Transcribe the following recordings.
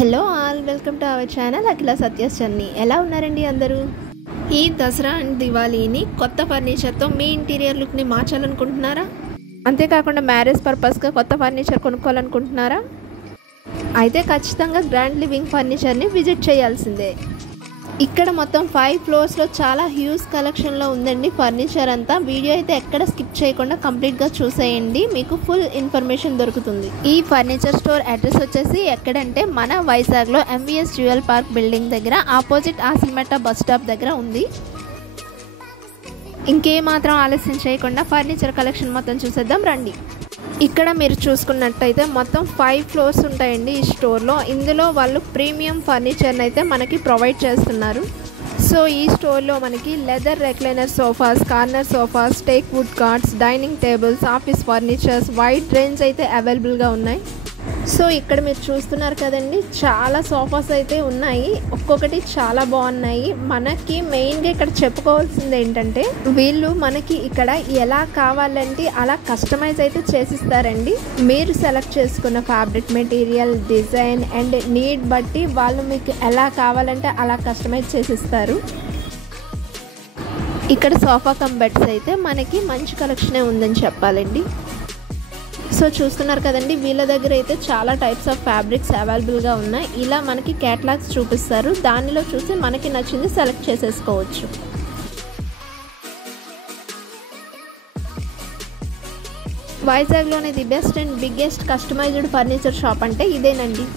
Hello all, welcome to our channel Akhila సత్యస్ చన్ని. ఎలా ఉన్నారండి అందరూ? ఈ దసరా అండ్ దివాళీని కొత్త ఫర్నిచర్తో మీ ఇంటీరియర్ లుక్ని మార్చాలనుకుంటున్నారా? అంతేకాకుండా మ్యారేజ్ పర్పస్గా కొత్త ఫర్నిచర్ కొనుక్కోవాలనుకుంటున్నారా? అయితే ఖచ్చితంగా గ్రాండ్ లివింగ్ ఫర్నిచర్ని విజిట్ చేయాల్సిందే. ఇక్కడ మొత్తం 5 ఫ్లోర్స్లో చాలా హ్యూజ్ కలెక్షన్లో ఉందండి ఫర్నిచర్ అంతా. వీడియో అయితే ఎక్కడ స్కిప్ చేయకుండా కంప్లీట్గా చూసేయండి, మీకు ఫుల్ ఇన్ఫర్మేషన్ దొరుకుతుంది. ఈ ఫర్నిచర్ స్టోర్ అడ్రస్ వచ్చేసి ఎక్కడంటే మన వైజాగ్లో ఎంవిఎస్ జ్యువెల్ పార్క్ బిల్డింగ్ దగ్గర ఆపోజిట్ ఆసిల్మెట్ట బస్ స్టాప్ దగ్గర ఉంది. ఇంకేమాత్రం ఆలస్యం చేయకుండా ఫర్నిచర్ కలెక్షన్ మొత్తం చూసేద్దాం రండి. ఇక్కడ మీరు చూసుకున్నట్టయితే మొత్తం 5 ఫ్లోర్స్ ఉంటాయండి ఈ స్టోర్లో. ఇందులో వాళ్ళు ప్రీమియం ఫర్నిచర్ని అయితే మనకి ప్రొవైడ్ చేస్తున్నారు. సో ఈ స్టోర్లో మనకి leather recliner sofas, corner sofas, teak wood cards, dining tables, office furnitures, wide range అయితే అవైలబుల్గా ఉన్నాయి. సో ఇక్కడ మీరు చూస్తున్నారు కదండి, చాలా సోఫాస్ అయితే ఉన్నాయి. ఒక్కొక్కటి చాలా బాగున్నాయి. మనకి మెయిన్గా ఇక్కడ చెప్పుకోవాల్సింది ఏంటంటే, వీళ్ళు మనకి ఇక్కడ ఎలా కావాలంటే అలా కస్టమైజ్ అయితే చేసిస్తారండి. మీరు సెలెక్ట్ చేసుకున్న fabric material, design and need బట్టి వాళ్ళు మీకు ఎలా కావాలంటే అలా కస్టమైజ్ చేసిస్తారు. ఇక్కడ సోఫా కమ్ బెడ్స్ అయితే మనకి మంచి కలెక్షనే ఉందని చెప్పాలండి. సో చూస్తున్నారు కదండి, వీళ్ళ దగ్గర అయితే చాలా టైప్స్ ఆఫ్ ఫ్యాబ్రిక్స్ అవైలబుల్గా ఉన్నాయి. ఇలా మనకి క్యాటలాగ్స్ చూపిస్తారు, దానిలో చూసి మనకి నచ్చింది సెలెక్ట్ చేసేసుకోవచ్చు. వైజాగ్లోనే the best and biggest customized furniture shop అంటే ఇదేనండి.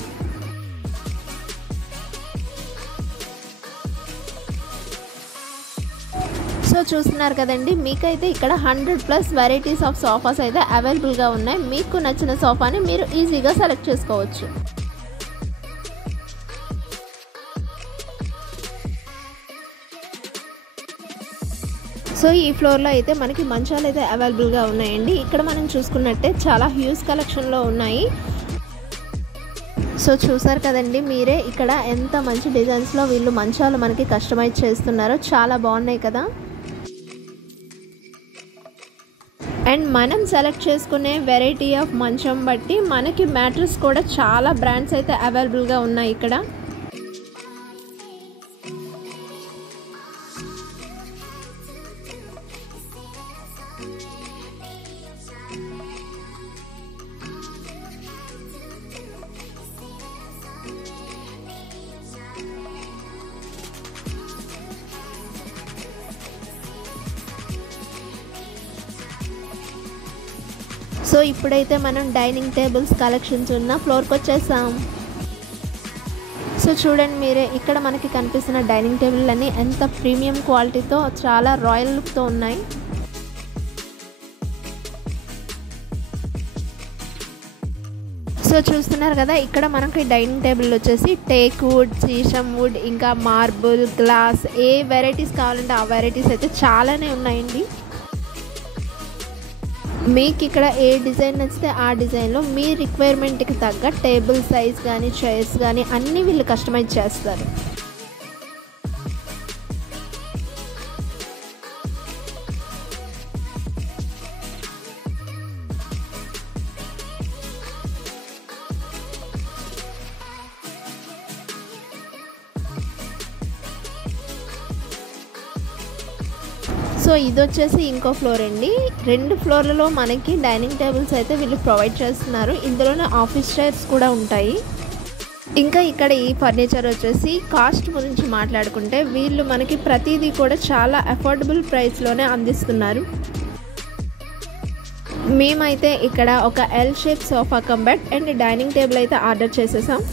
సో చూస్తున్నారు కదండి, మీకైతే ఇక్కడ 100+ వెరైటీస్ ఆఫ్ సోఫాస్ అయితే అవైలబుల్గా ఉన్నాయి. మీకు నచ్చిన సోఫాని మీరు ఈజీగా సెలెక్ట్ చేసుకోవచ్చు. సో ఈ ఫ్లోర్లో అయితే మనకి మంచాలు అయితే అవైలబుల్గా ఉన్నాయండి. ఇక్కడ మనం చూసుకున్నట్టే చాలా హ్యూజ్ కలెక్షన్లో ఉన్నాయి. సో చూసారు కదండి మీరే, ఇక్కడ ఎంత మంచి డిజైన్స్లో వీళ్ళు మంచాలు మనకి కస్టమైజ్ చేస్తున్నారో. చాలా బాగున్నాయి కదా. అండ్ మనం సెలెక్ట్ చేసుకునే వెరైటీ ఆఫ్ మంచం బట్టి మనకి మ్యాట్రెస్ కూడా చాలా బ్రాండ్స్ అయితే అవైలబుల్గా ఉన్నాయి ఇక్కడ. సో ఇప్పుడైతే మనం డైనింగ్ టేబుల్స్ కలెక్షన్స్ ఉన్న ఫ్లోర్కి వచ్చేసాం. సో చూడండి మీరే, ఇక్కడ మనకి కనిపిస్తున్న డైనింగ్ టేబుల్ అన్నీ ఎంత ప్రీమియం క్వాలిటీతో, చాలా రాయల్ లుక్తో ఉన్నాయి. సో చూస్తున్నారు కదా, ఇక్కడ మనకి డైనింగ్ టేబుల్ వచ్చేసి టేక్ వుడ్, సీసం వుడ్, ఇంకా మార్బుల్, గ్లాస్, ఏ వెరైటీస్ కావాలంటే ఆ వెరైటీస్ అయితే చాలానే ఉన్నాయండి. మీకు ఇక్కడ ఏ డిజైన్ నచ్చితే ఆ డిజైన్లో మీ రిక్వైర్మెంట్కి తగ్గ టేబుల్ సైజ్ కానీ, చైర్స్ కానీ అన్నీ వీళ్ళు కస్టమైజ్ చేస్తారు. సో ఇది వచ్చేసి ఇంకో ఫ్లోర్ అండి. 2 ఫ్లోర్లలో మనకి డైనింగ్ టేబుల్స్ అయితే వీళ్ళు ప్రొవైడ్ చేస్తున్నారు. ఇందులోనే ఆఫీస్ చైర్స్ కూడా ఉంటాయి. ఇంకా ఇక్కడ ఈ ఫర్నిచర్ వచ్చేసి కాస్ట్ గురించి మాట్లాడుకుంటే, వీళ్ళు మనకి ప్రతిదీ కూడా చాలా అఫోర్డబుల్ ప్రైస్లోనే అందిస్తున్నారు. మేమైతే ఇక్కడ ఒక L shape sofa cum bed and dining table అయితే ఆర్డర్ చేసేసాం.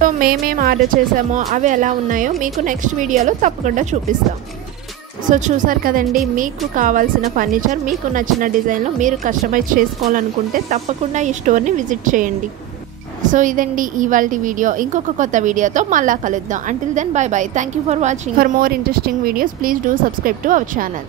సో మేమేం ఆర్డర్ చేసామో అవి ఎలా ఉన్నాయో మీకు నెక్స్ట్ వీడియోలో తప్పకుండా చూపిస్తాం. సో చూసారు కదండి, మీకు కావాల్సిన ఫర్నిచర్ మీకు నచ్చిన డిజైన్లో మీరు కస్టమైజ్ చేసుకోవాలనుకుంటే తప్పకుండా ఈ స్టోర్ని విజిట్ చేయండి. సో ఇదండి ఇవాల్టి వీడియో. ఇంకొక కొత్త వీడియోతో మళ్ళా కలుద్దాం. Until then bye bye. Thank you for watching. For more interesting videos please do subscribe to our channel.